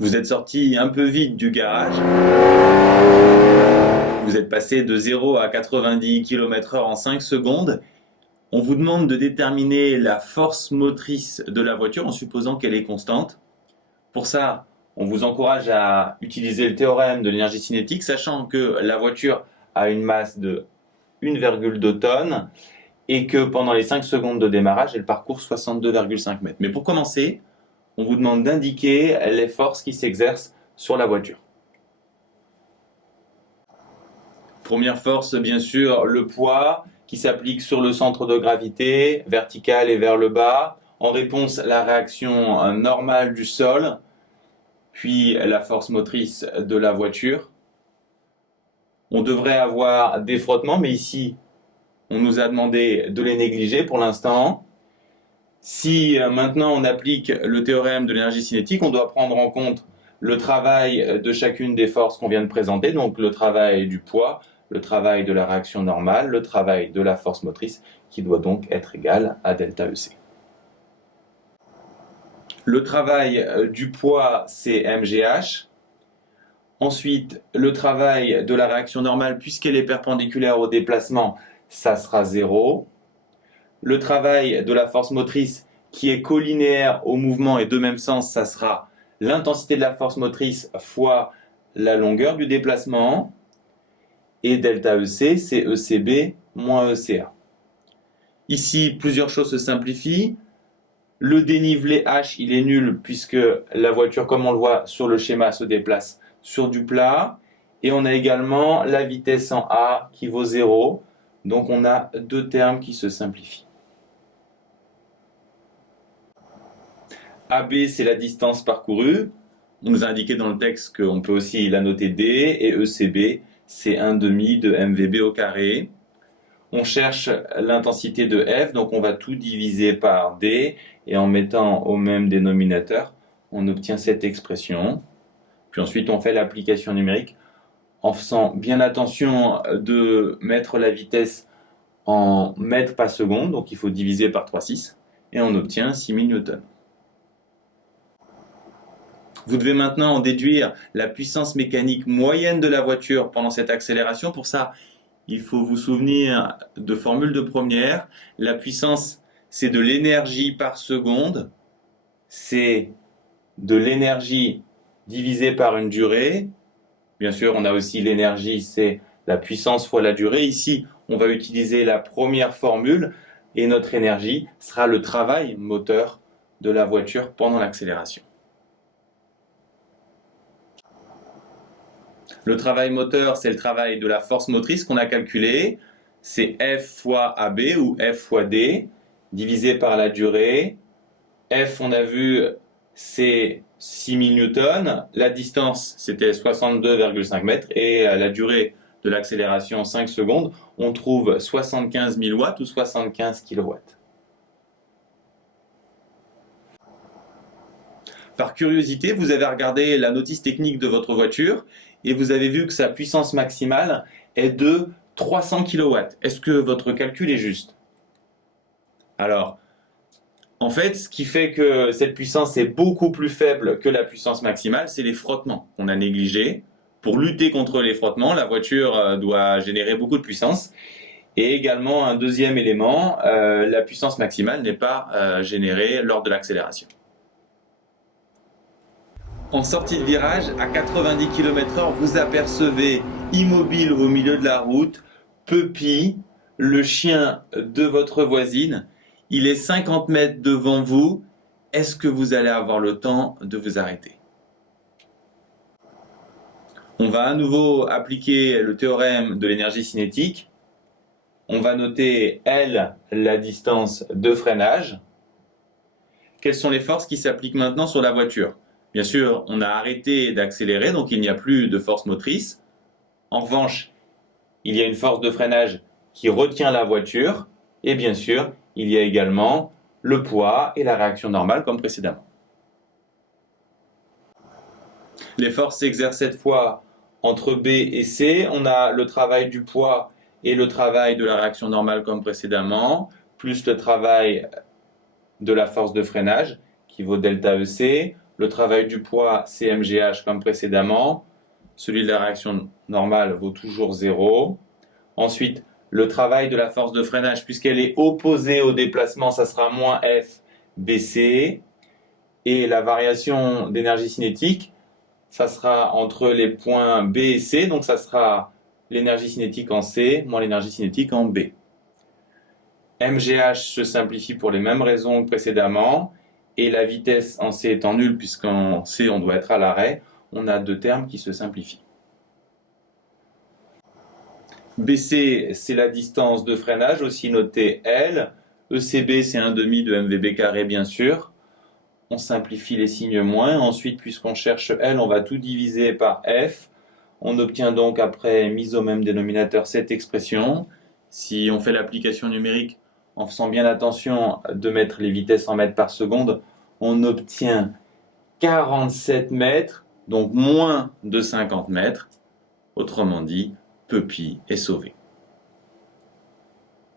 Vous êtes sorti un peu vite du garage. Vous êtes passé de 0 à 90 km/h en 5 secondes. On vous demande de déterminer la force motrice de la voiture en supposant qu'elle est constante. Pour ça, on vous encourage à utiliser le théorème de l'énergie cinétique, sachant que la voiture a une masse de 1,2 tonnes et que pendant les 5 secondes de démarrage, elle parcourt 62,5 mètres. Mais pour commencer, on vous demande d'indiquer les forces qui s'exercent sur la voiture. Première force, bien sûr, le poids qui s'applique sur le centre de gravité, vertical et vers le bas. En réponse, la réaction normale du sol, puis la force motrice de la voiture. On devrait avoir des frottements, mais ici, on nous a demandé de les négliger pour l'instant. Si maintenant on applique le théorème de l'énergie cinétique, on doit prendre en compte le travail de chacune des forces qu'on vient de présenter, donc le travail du poids, le travail de la réaction normale, le travail de la force motrice, qui doit donc être égal à delta EC. Le travail du poids, c'est mgh. Ensuite, le travail de la réaction normale, puisqu'elle est perpendiculaire au déplacement, ça sera 0. Le travail de la force motrice, qui est collinéaire au mouvement et de même sens, ça sera l'intensité de la force motrice fois la longueur du déplacement. Et delta EC, c'est ECB moins ECA. Ici, plusieurs choses se simplifient. Le dénivelé H, il est nul puisque la voiture, comme on le voit sur le schéma, se déplace sur du plat. Et on a également la vitesse en A qui vaut 0. Donc on a deux termes qui se simplifient. AB, c'est la distance parcourue. On nous a indiqué dans le texte qu'on peut aussi la noter D. Et ECB, c'est 1/2 de MVB au carré. On cherche l'intensité de F, donc on va tout diviser par D. Et en mettant au même dénominateur, on obtient cette expression. Puis ensuite, on fait l'application numérique en faisant bien attention de mettre la vitesse en mètres par seconde. Donc il faut diviser par 3,6 et on obtient 6000 newtons. Vous devez maintenant en déduire la puissance mécanique moyenne de la voiture pendant cette accélération. Pour ça, il faut vous souvenir de formules de première. La puissance, c'est de l'énergie par seconde. C'est de l'énergie divisée par une durée. Bien sûr, on a aussi l'énergie, c'est la puissance fois la durée. Ici, on va utiliser la première formule et notre énergie sera le travail moteur de la voiture pendant l'accélération. Le travail moteur, c'est le travail de la force motrice qu'on a calculé. C'est F fois AB ou F fois D, divisé par la durée. F, on a vu, c'est 6000 newtons. La distance, c'était 62,5 mètres. Et la durée de l'accélération, 5 secondes, on trouve 75 000 watts ou 75 kilowatts. Par curiosité, vous avez regardé la notice technique de votre voiture et vous avez vu que sa puissance maximale est de 300 kW. Est-ce que votre calcul est juste? Alors, en fait, ce qui fait que cette puissance est beaucoup plus faible que la puissance maximale, c'est les frottements qu'on a négligés. Pour lutter contre les frottements, la voiture doit générer beaucoup de puissance. Et également, un deuxième élément, la puissance maximale n'est pas générée lors de l'accélération. En sortie de virage, à 90 km/h, vous apercevez, immobile au milieu de la route, Puppy, le chien de votre voisine. Il est 50 mètres devant vous. Est-ce que vous allez avoir le temps de vous arrêter? On va à nouveau appliquer le théorème de l'énergie cinétique. On va noter L, la distance de freinage. Quelles sont les forces qui s'appliquent maintenant sur la voiture? Bien sûr, on a arrêté d'accélérer, donc il n'y a plus de force motrice. En revanche, il y a une force de freinage qui retient la voiture. Et bien sûr, il y a également le poids et la réaction normale comme précédemment. Les forces s'exercent cette fois entre B et C. On a le travail du poids et le travail de la réaction normale comme précédemment, plus le travail de la force de freinage qui vaut delta EC. Le travail du poids, c'est MGH comme précédemment. Celui de la réaction normale vaut toujours 0. Ensuite, le travail de la force de freinage, puisqu'elle est opposée au déplacement, ça sera moins F BC. Et la variation d'énergie cinétique, ça sera entre les points B et C, donc ça sera l'énergie cinétique en C moins l'énergie cinétique en B. MGH se simplifie pour les mêmes raisons que précédemment, et la vitesse en C étant nulle, puisqu'en C on doit être à l'arrêt, on a deux termes qui se simplifient. BC, c'est la distance de freinage, aussi notée L. ECB, c'est 1/2 de MVB carré, bien sûr. On simplifie les signes moins. Ensuite, puisqu'on cherche L, on va tout diviser par F. On obtient donc, après mise au même dénominateur, cette expression. Si on fait l'application numérique en faisant bien attention de mettre les vitesses en mètres par seconde, on obtient 47 mètres, donc moins de 50 mètres. Autrement dit, Peupi est sauvé.